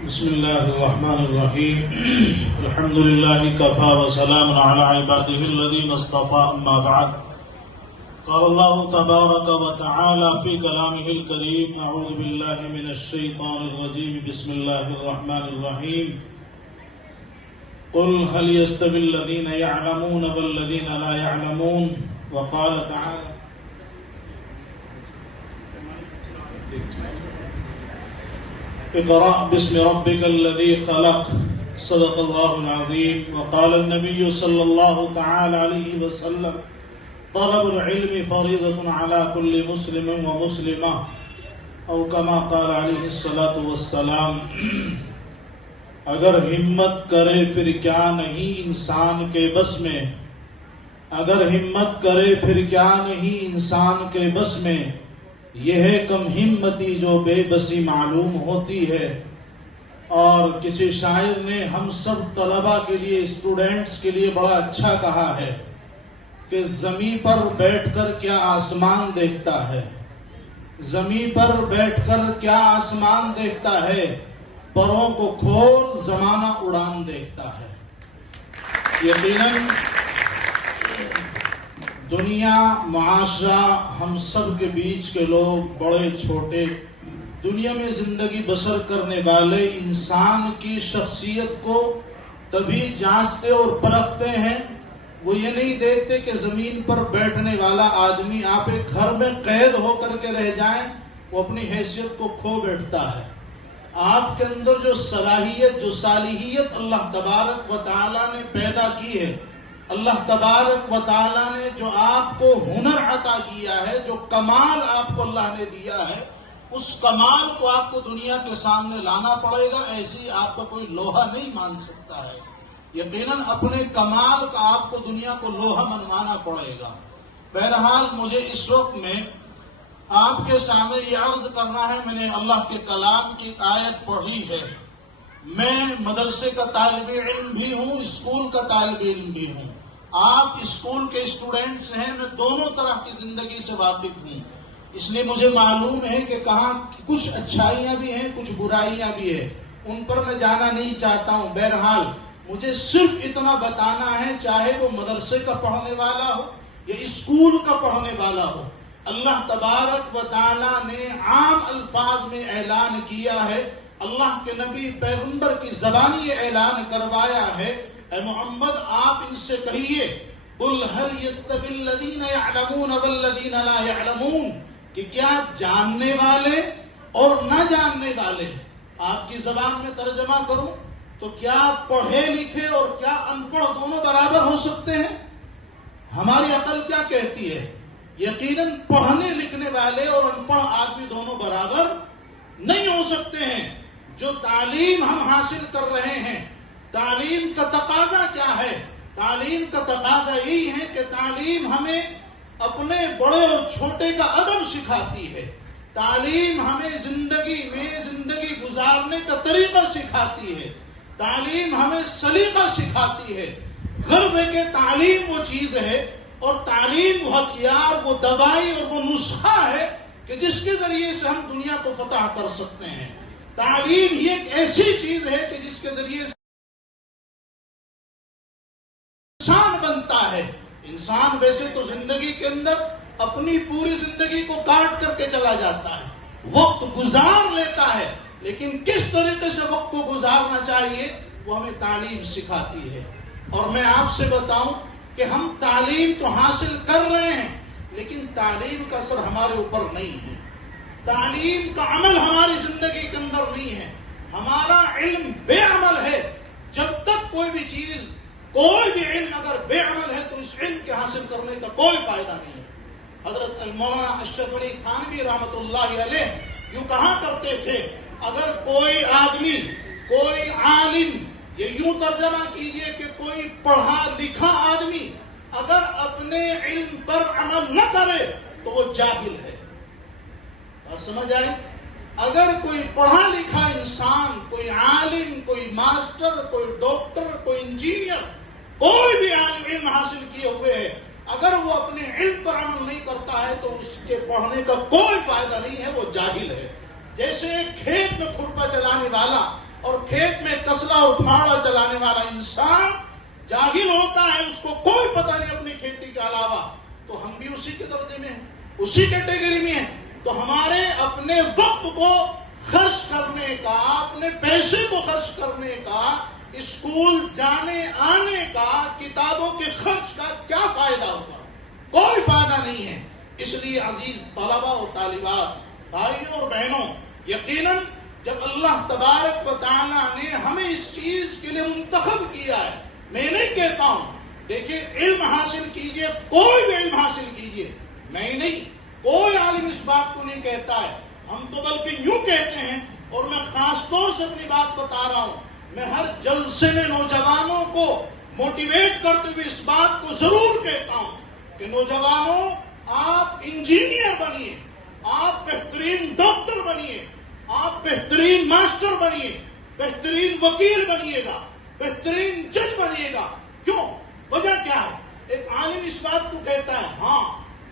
بسم الله الرحمن الرحيم الحمد لله كفى وسلام على عباده الذين اصطفى أما بعد قال الله تبارك وتعالى في كلامه الكريم أعوذ بالله من الشيطان الرجيم بسم الله الرحمن الرحيم قل هل يستوي الذين يعلمون والذين لا يعلمون وقال تعالى اقرأ باسم ربك الذي خلق صدق الله العظيم وقال النبي صلى الله تعالى عليه وسلم طلب العلم فريضة على كل مسلم ومسلمة او كما قال عليه الصلاة والسلام اگر ہمت کرے پھر کیا نہیں انسان کے بس میں، اگر ہمت کرے پھر کیا نہیں انسان کے بس میں، یہ ہے کم ہمتی جو بے بسی معلوم ہوتی ہے۔ اور کسی شاعر نے ہم سب طلباء کے لیے، اسٹوڈنٹس کے لیے بڑا اچھا کہا ہے کہ زمین پر بیٹھ کر کیا آسمان دیکھتا ہے، زمین پر بیٹھ کر کیا آسمان دیکھتا ہے، پروں کو کھول زمانہ اڑان دیکھتا ہے۔ یقیناً دنیا، معاشرہ، ہم سب کے بیچ کے لوگ بڑے چھوٹے، دنیا میں زندگی بسر کرنے والے انسان کی شخصیت کو تبھی جانچتے اور پرکھتے ہیں، وہ یہ نہیں دیکھتے کہ زمین پر بیٹھنے والا آدمی آپ ایک گھر میں قید ہو کر کے رہ جائیں، وہ اپنی حیثیت کو کھو بیٹھتا ہے۔ آپ کے اندر جو صلاحیت، جو صالحیت اللہ تبارک و تعالیٰ نے پیدا کی ہے، اللہ تبارک و تعالیٰ نے جو آپ کو ہنر عطا کیا ہے، جو کمال آپ کو اللہ نے دیا ہے، اس کمال کو آپ کو دنیا کے سامنے لانا پڑے گا۔ ایسی آپ کو کوئی لوہا نہیں مان سکتا ہے۔ یقیناً اپنے کمال کا آپ کو دنیا کو لوہا منوانا پڑے گا۔ بہرحال مجھے اس وقت میں آپ کے سامنے یہ عرض کرنا ہے، میں نے اللہ کے کلام کی آیت پڑھی ہے۔ میں مدرسے کا طالب علم بھی ہوں، اسکول کا طالب علم بھی ہوں۔ آپ اسکول کے اسٹوڈنٹس ہیں، میں دونوں طرح کی زندگی سے واقف ہوں، اس لیے مجھے معلوم ہے کہ کہاں کچھ اچھائیاں بھی ہیں، کچھ برائیاں بھی ہیں، ان پر میں جانا نہیں چاہتا ہوں۔ بہرحال مجھے صرف اتنا بتانا ہے، چاہے وہ مدرسے کا پڑھنے والا ہو یا اسکول کا پڑھنے والا ہو، اللہ تبارک و تعالیٰ نے عام الفاظ میں اعلان کیا ہے، اللہ کے نبی پیغمبر کی زبانی یہ اعلان کروایا ہے، اے محمد آپ ان سے کہیے قل هل يستوي الذين يعلمون والذين لا يعلمون، کہ کیا جاننے والے اور نہ جاننے والے، آپ کی زبان میں ترجمہ کروں تو کیا پڑھے لکھے اور کیا ان پڑھ دونوں برابر ہو سکتے ہیں؟ ہماری عقل کیا کہتی ہے؟ یقیناً پڑھنے لکھنے والے اور ان پڑھ آدمی دونوں برابر نہیں ہو سکتے ہیں۔ جو تعلیم ہم حاصل کر رہے ہیں، تعلیم کا تقاضا کیا ہے؟ تعلیم کا تقاضا یہی ہے کہ تعلیم ہمیں اپنے بڑے اور چھوٹے کا ادب سکھاتی ہے، تعلیم ہمیں زندگی میں زندگی گزارنے کا طریقہ سکھاتی ہے، تعلیم ہمیں سلیقہ سکھاتی ہے۔ غرض ہے کہ تعلیم وہ چیز ہے، اور تعلیم وہ ہتھیار، وہ دوائی اور وہ نسخہ ہے کہ جس کے ذریعے سے ہم دنیا کو فتح کر سکتے ہیں۔ تعلیم یہ ایک ایسی چیز ہے کہ جس کے ذریعے سے انسان بنتا ہے۔ انسان ویسے تو زندگی کے اندر اپنی پوری زندگی کو کاٹ کر کے چلا جاتا ہے، وقت گزار لیتا ہے، لیکن کس طریقے سے وقت کو گزارنا چاہیے وہ ہمیں تعلیم سکھاتی ہے۔ اور میں آپ سے بتاؤں کہ ہم تعلیم تو حاصل کر رہے ہیں، لیکن تعلیم کا اثر ہمارے اوپر نہیں ہے، تعلیم کا عمل ہماری زندگی کے اندر نہیں ہے۔ ہمارا علم بے عمل ہے۔ جب تک کوئی بھی چیز، کوئی بھی علم اگر بے عمل ہے تو اس علم کے حاصل کرنے کا کوئی فائدہ نہیں ہے۔ حضرت مولانا اشرف علی تھانوی رحمۃ اللہ علیہ یوں کہا کرتے تھے، اگر کوئی آدمی، کوئی عالم، یہ یوں ترجمہ کیجئے کہ کوئی پڑھا لکھا آدمی اگر اپنے علم پر عمل نہ کرے تو وہ جاہل ہے۔ بات سمجھ آئے؟ اگر کوئی پڑھا لکھا انسان، کوئی عالم، کوئی ماسٹر، کوئی ڈاکٹر، کوئی انجینئر، کوئی بھی علم حاصل کیے ہوئے ہے، اگر وہ اپنے علم پر عمل نہیں کرتا ہے تو اس کے پڑھنے کا کوئی فائدہ نہیں ہے، وہ جاہل ہے۔ جیسے ایک کھیت میں کھرپا چلانے والا اور کھیت میں تسلا اور پھاڑا چلانے والا انسان جاہل ہوتا ہے، اس کو کوئی پتہ نہیں اپنی کھیتی کے علاوہ، تو ہم بھی اسی کے درجے میں ہیں، اسی کیٹیگری میں ہیں۔ تو ہمارے اپنے وقت کو خرچ کرنے کا، اپنے پیسے کو خرچ کرنے کا، اسکول جانے آنے کا، کتابوں کے خرچ کا کیا فائدہ ہوگا؟ کوئی فائدہ نہیں ہے۔ اس لیے عزیز طلبہ اور طالبات، بھائیوں اور بہنوں، یقیناً جب اللہ تبارک و تعالیٰ نے ہمیں اس چیز کے لیے منتخب کیا ہے، میں نہیں کہتا ہوں، دیکھیں علم حاصل کیجئے، کوئی بھی علم حاصل کیجئے، میں نہیں، کوئی عالم اس بات کو نہیں کہتا ہے، ہم تو بلکہ یوں کہتے ہیں، اور میں خاص طور سے اپنی بات بتا رہا ہوں، میں ہر جلسے میں نوجوانوں کو موٹیویٹ کرتے ہوئے اس بات کو ضرور کہتا ہوں کہ نوجوانوں، آپ انجینئر بنیے، آپ بہترین ڈاکٹر بنیے، آپ بہترین ماسٹر بنیے، بہترین وکیل بنیے گا، بہترین جج بنیے گا۔ کیوں؟ وجہ کیا ہے؟ ایک عالم اس بات کو کہتا ہے، ہاں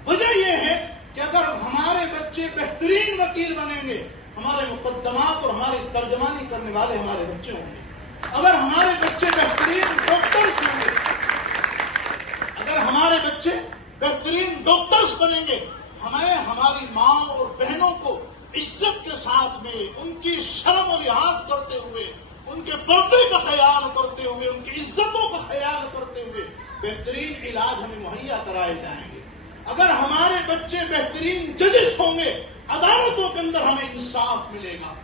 وجہ یہ ہے کہ اگر ہمارے بچے بہترین وکیل بنیں گے، ہمارے مقدمات اور ہماری ترجمانی کرنے والے ہمارے بچے ہوں گے۔ اگر ہمارے بچے بہترین ڈاکٹرز ہوں گے، اگر ہمارے بچے بہترین ڈاکٹرز بنیں گے، ہمیں ہماری ماں اور بہنوں کو عزت کے ساتھ میں، ان کی شرم و لحاظ کرتے ہوئے، ان کے پردے کا خیال کرتے ہوئے، ان کی عزتوں کا خیال کرتے ہوئے بہترین علاج ہمیں مہیا کرائے جائیں گے۔ اگر ہمارے بچے بہترین ججز ہوں گے، عدالتوں کے اندر ہمیں انصاف ملے گا۔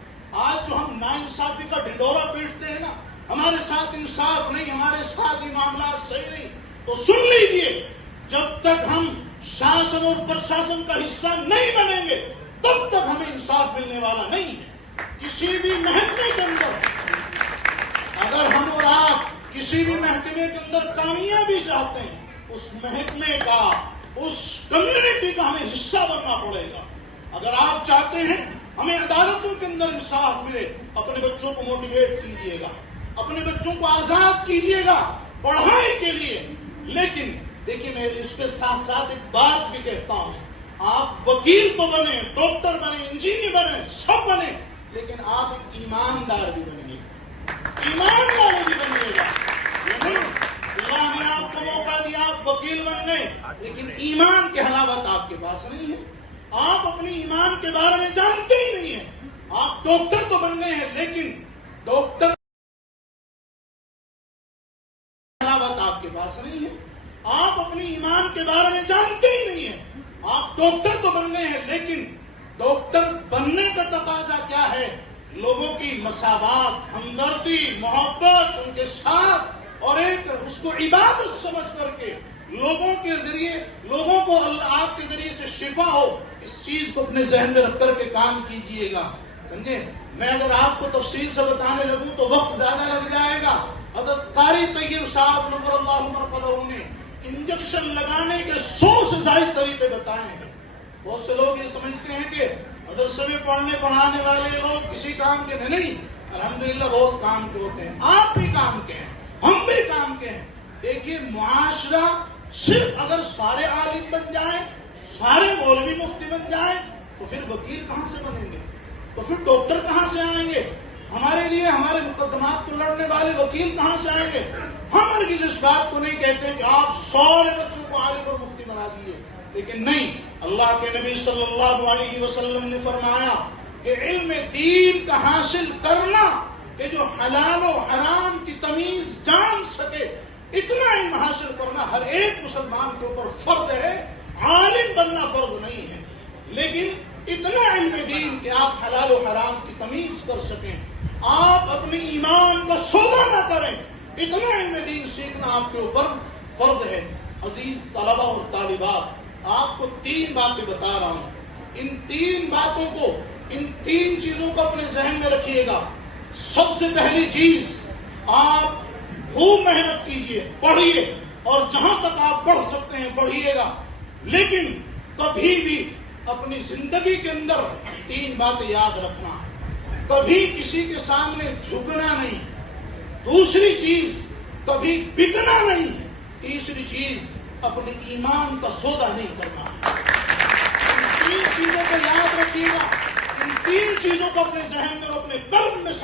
آج جو ہم ناانصافی کا ڈھنڈورا پیٹتے ہیں نا، ہمارے ساتھ انصاف نہیں، ہمارے ساتھ یہ معاملات صحیح نہیں، تو سن لیجئے، جب تک ہم شاسن اور پرشاسن کا حصہ نہیں بنیں گے، تب تک ہمیں انصاف ملنے والا نہیں ہے۔ کسی بھی محکمے کے اندر اگر ہم اور آپ کسی بھی محکمے کے اندر کامیابی چاہتے ہیں، اس محکمے کا، اس کمیونٹی کا ہمیں حصہ بننا پڑے گا۔ اگر آپ چاہتے ہیں ہمیں عدالتوں کے اندر انصاف ملے، اپنے بچوں کو موٹیویٹ کیجئے گا، اپنے بچوں کو آزاد کیجئے گا پڑھائی کے لیے۔ لیکن دیکھیے، میں اس کے ساتھ ساتھ ایک بات بھی کہتا ہوں، آپ وکیل تو بنے، ڈاکٹر بنے، انجینئر بنے، سب بنے، لیکن آپ ایک ایماندار بھی بنیے، ایماندار بھی بنیے گا۔ اللہ نے آپ کو موقع دیا، آپ وکیل بن گئے، لیکن ایمان کے حلاوت آپ کے پاس نہیں ہے، آپ اپنی ایمان کے بارے میں جانتے ہی نہیں ہیں۔ آپ ڈاکٹر تو بن گئے ہیں، لیکن ڈاکٹر کی حلاوت آپ کے پاس نہیں ہے، آپ اپنی ایمان کے بارے میں جانتے ہی نہیں ہیں۔ آپ ڈاکٹر تو بن گئے ہیں، لیکن ڈاکٹر بننے کا تقاضا کیا ہے؟ لوگوں کی مساوات، ہمدردی، محبت ان کے ساتھ، اور ایک اس کو عبادت سمجھ کر کے لوگوں کے ذریعے، لوگوں کو اللہ آپ کے ذریعے سے شفا ہو، اس چیز کو اپنے ذہن میں رکھ کر کے کام کیجئے گا۔ سمجھے؟ میں اگر آپ کو تفصیل سے بتانے لگوں تو وقت زیادہ لگ جائے گا۔ حضرت قاری طیب صاحب نور اللہ مرقدہ نے انجیکشن لگانے کے 100 سے زائد طریقے بتائے ہیں۔ بہت سے لوگ یہ سمجھتے ہیں کہ مدرسے میں پڑھانے والے لوگ کسی کام کے نہیں، الحمدللہ بہت کام کے ہوتے ہیں، آپ بھی کام کے ہیں، ہم بھی کام کے ہیں۔ دیکھیے، معاشرہ صرف اگر سارے عالم بن جائیں، سارے مولوی مفتی بن جائیں، تو پھر وکیل کہاں سے بنیں گے؟ تو پھر ڈاکٹر کہاں سے آئیں گے؟ ہمارے لیے ہمارے مقدمات کو لڑنے والے وکیل کہاں سے آئیں گے؟ ہم ہرگز اس بات کو نہیں کہتے کہ آپ سارے بچوں کو عالم اور مفتی بنا دیے، لیکن نہیں، اللہ کے نبی صلی اللہ علیہ وسلم نے فرمایا کہ علم دین کا حاصل کرنا، کہ جو حلال و حرام کی تمیز جان سکے، اتنا علم حاصل کرنا ہر ایک مسلمان کے اوپر فرض ہے، عالم بننا فرض نہیں ہے، لیکن اتنا علم دین کہ آپ حلال و حرام کی تمیز کر سکیں، آپ اپنے ایمان کا سودا نہ کریں، اتنا علم دین سیکھنا آپ کے اوپر فرض ہے۔ عزیز طلبہ اور طالبات، آپ کو 3 باتیں بتا رہا ہوں، ان 3 باتوں کو، ان 3 چیزوں کو اپنے ذہن میں رکھیے گا۔ سب سے پہلی چیز، آپ خوب محنت کیجئے، پڑھیے، اور جہاں تک آپ پڑھ سکتے ہیں پڑھیے گا، لیکن کبھی بھی اپنی زندگی کے اندر 3 باتیں یاد رکھنا، کبھی کسی کے سامنے جھکنا نہیں، دوسری چیز کبھی بکنا نہیں، تیسری چیز اپنے ایمان کا سودا نہیں کرنا۔ ان 3 چیزوں کو یاد رکھیے گا، ان 3 چیزوں کو اپنے ذہن میں اور اپنے قلب میں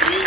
3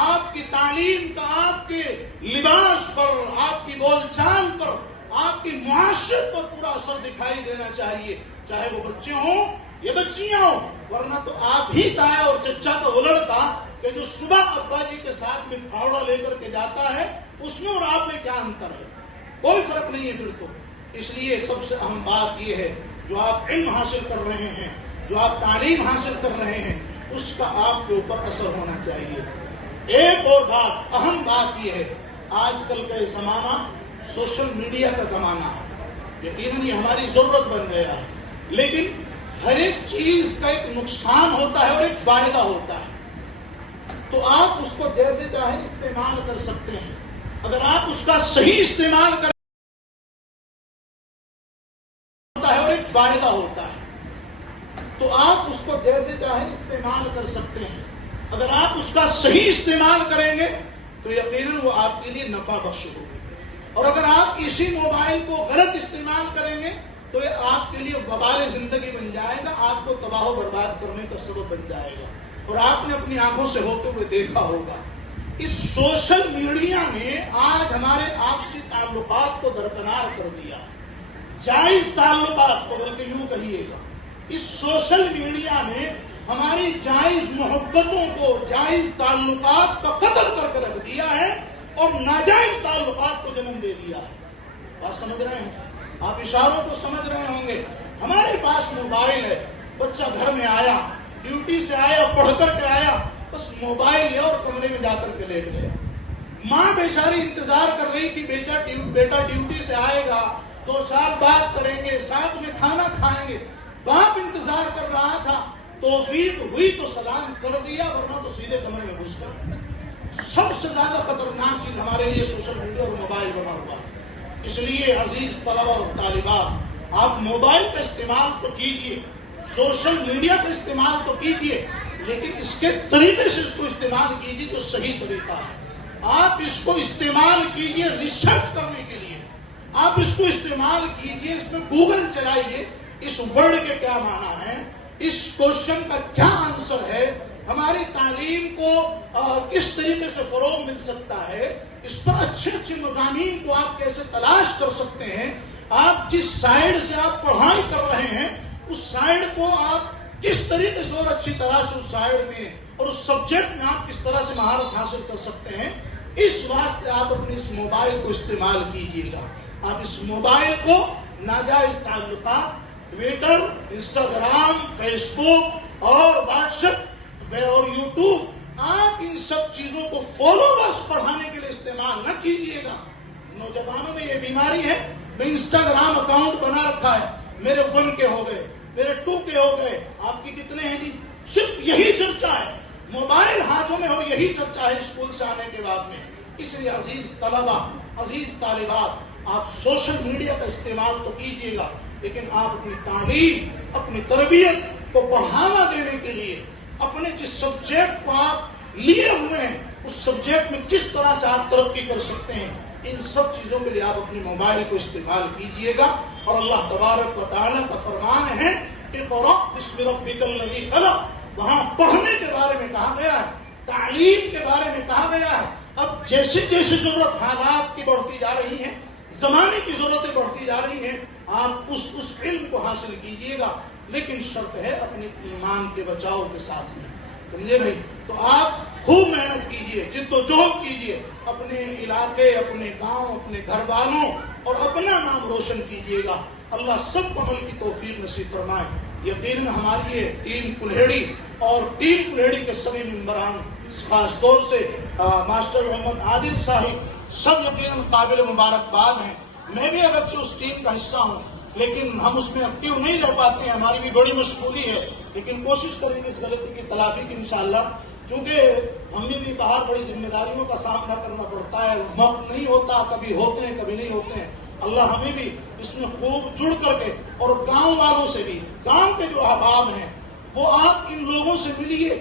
آپ کی تعلیم کا آپ کے لباس پر، آپ کی بول چال پر، آپ کی معاشرت پر پورا اثر دکھائی دینا چاہیے، چاہے وہ بچے ہوں یا بچیاں ہوں. ورنہ تو آپ ہی تایا اور چچا کا وہ لڑکا کہ جو صبح ابا جی کے ساتھ میں پھاوڑا لے کر کے جاتا ہے، اس میں اور آپ میں کیا انتر ہے؟ کوئی فرق نہیں ہے پھر تو. اس لیے سب سے اہم بات یہ ہے، جو آپ علم حاصل کر رہے ہیں، جو آپ تعلیم حاصل کر رہے ہیں، اس کا آپ کے اوپر اثر ہونا چاہیے. ایک اور بات، اہم بات یہ ہے، آج کل کا یہ زمانہ سوشل میڈیا کا زمانہ ہے. یقیناً یہ ہماری ضرورت بن گیا ہے، لیکن ہر ایک چیز کا ایک نقصان ہوتا ہے اور ایک فائدہ ہوتا ہے. تو آپ اس کو جیسے چاہیں استعمال کر سکتے ہیں. اگر آپ اس کا صحیح استعمال کریں ہوتا ہے اور ایک فائدہ ہوتا ہے. تو آپ اس کو جیسے چاہیں استعمال کر سکتے ہیں. اگر آپ اس کا صحیح استعمال کریں گے تو یقیناً وہ آپ کے لیے نفع بخش ہوگی. اور اگر آپ اسی موبائل کو غلط استعمال کریں گے تو یہ آپ کے لیے وبال زندگی بن جائے گا، آپ کو تباہ و برباد کرنے کا سبب بن جائے گا. اور آپ نے اپنی آنکھوں سے ہوتے ہوئے دیکھا ہوگا، اس سوشل میڈیا نے آج ہمارے آپسی تعلقات کو درکنار کر دیا. جائز تعلقات کو، بلکہ یوں کہیے گا، اس سوشل میڈیا نے ہماری جائز محبتوں کو، جائز تعلقات کا قتل کر کے رکھ دیا ہے اور ناجائز تعلقات کو جنم دے دیا ہے. بات سمجھ رہے ہیں؟ آپ اشاروں کو سمجھ رہے ہوں گے. ہمارے پاس موبائل ہے، بچہ گھر میں آیا، ڈیوٹی سے آیا، پڑھ کر کے آیا، بس موبائل لیا اور کمرے میں جا کر کے لیٹ گیا. ماں بیچاری انتظار کر رہی تھی، بیٹا ڈیوٹی سے آئے گا، 2 سال بات کریں گے، ساتھ میں کھانا کھائیں گے. باپ انتظار کر رہا تھا، توفیق ہوئی تو سلام کر دیا، ورنہ تو سیدھے کمرے میں گھس گئے. سب سے زیادہ خطرناک چیز ہمارے لیے سوشل میڈیا اور موبائل بنا ہوا ہے. اس لیے عزیز طلبہ اور طالبات، آپ موبائل کا استعمال تو کیجئے، سوشل میڈیا کا استعمال تو کیجئے، لیکن اس کے طریقے سے اس کو استعمال کیجئے جو صحیح طریقہ ہے. آپ اس کو استعمال کیجئے ریسرچ کرنے کے لیے، آپ اس کو استعمال کیجئے، اس میں گوگل چلائیے، اس ورڈ کے کیا معنی ہے، اس کوشچن کا کیا آنسر ہے، ہماری تعلیم کو کس طریقے سے فروغ مل سکتا ہے، اس پر اچھے اچھے مضامین کو آپ کیسے تلاش کر سکتے ہیں. آپ جس سائیڈ سے آپ پڑھائی کر رہے ہیں، اس سائیڈ کو آپ کس طریقے سے اور اچھی طرح سے اس سائیڈ میں اور اس سبجیکٹ میں آپ کس طرح سے مہارت حاصل کر سکتے ہیں. اس واسطے آپ اپنے اس موبائل کو استعمال کیجئے گا. آپ اس موبائل کو ناجائز تعلقات، ٹویٹر، انسٹاگرام، فیس بک اور واٹس ایپ اور یوٹیوب، آپ ان سب چیزوں کو فالوورز بڑھانے کے لیے استعمال نہ کیجئے گا. نوجوانوں میں یہ بیماری ہے، میں انسٹاگرام اکاؤنٹ بنا رکھا ہے، میرے 1 کے ہو گئے، میرے 2 کے ہو گئے، آپ کی کتنے ہیں جی؟ صرف یہی چرچا ہے، موبائل ہاتھوں میں اور یہی چرچا ہے اسکول سے آنے کے بعد میں. اس لیے عزیز طلبہ، عزیز طالبات، آپ سوشل میڈیا کا استعمال تو کیجئے گا، لیکن آپ اپنی تعلیم، اپنی تربیت کو بڑھاوا دینے کے لیے اپنے جس سبجیکٹ کو آپ لیے ہوئے ہیں، اس سبجیکٹ میں کس طرح سے آپ ترقی کر سکتے ہیں، ان سب چیزوں کے لیے آپ اپنے موبائل کو استعمال کیجئے گا. اور اللہ تبارک و تعالیٰ کا فرمان ہے کہ اقرأ باسم ربک الذی خلق، وہاں پڑھنے کے بارے میں کہا گیا ہے، تعلیم کے بارے میں کہا گیا ہے. اب جیسے جیسے ضرورت حالات کی بڑھتی جا رہی ہے، زمانے کی ضرورتیں بڑھتی جا رہی ہیں، آپ اس علم کو حاصل کیجئے گا، لیکن شرط ہے اپنے ایمان کے بچاؤ کے ساتھ میں. سمجھے بھائی؟ تو آپ خوب محنت کیجئے، جد و جہد کیجئے، اپنے علاقے، اپنے گاؤں، اپنے گھر والوں اور اپنا نام روشن کیجئے گا. اللہ سب کو عمل کی توفیق نصیب فرمائے. یقیناً ہماری یہ ٹیم کلہیڑی اور ٹیم کلہیڑی کے سبھی ممبران، خاص طور سے ماسٹر محمد عادل صاحب، سب یقیناً قابل مبارکباد ہیں. میں بھی اگرچہ اس ٹیم کا حصہ ہوں، لیکن ہم اس میں ایکٹیو نہیں رہ پاتے ہیں، ہماری بھی بڑی مشغولی ہے، لیکن کوشش کریں گے اس غلطی کی تلافی کی انشاءاللہ. چونکہ ہمیں بھی باہر بڑی ذمہ داریوں کا سامنا کرنا پڑتا ہے، وقت نہیں ہوتا، کبھی ہوتے ہیں کبھی نہیں ہوتے ہیں. اللہ ہمیں بھی اس میں خوب جڑ کر کے، اور گاؤں والوں سے بھی، گاؤں کے جو احباب ہیں وہ آپ ان لوگوں سے ملیے،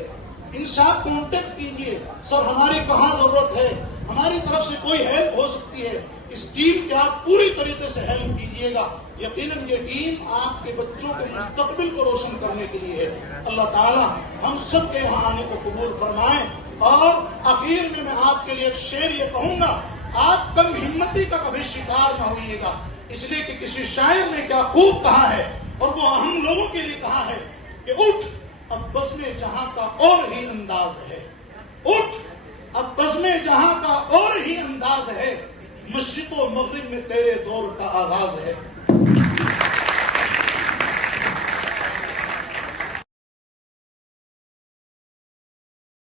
ان سے آپ کانٹیکٹ کیجئے. سر ہماری کہاں ضرورت ہے، ہماری طرف سے کوئی ہیلپ ہو سکتی ہے، اس ٹیم کے آپ پوری طریقے سے ہیلپ کیجئے گا. یقیناً یہ ٹیم آپ کے بچوں کے مستقبل کو روشن کرنے کے لیے ہے. اللہ تعالی ہم سب کے یہاں آنے کو قبول فرمائیں. اور آخر میں آپ کے لیے ایک شعر یہ کہوں گا، آپ کم ہمتی کا کبھی شکار نہ ہوئیے گا، اس لیے کہ کسی شاعر نے کیا خوب کہا ہے، اور وہ ہم لوگوں کے لیے کہا ہے کہ اٹھ اب بزم جہاں کا اور ہی انداز ہے، اٹھ اب بزم جہاں کا اور ہی انداز ہے، مشرق و مغرب میں تیرے دور کا آغاز ہے۔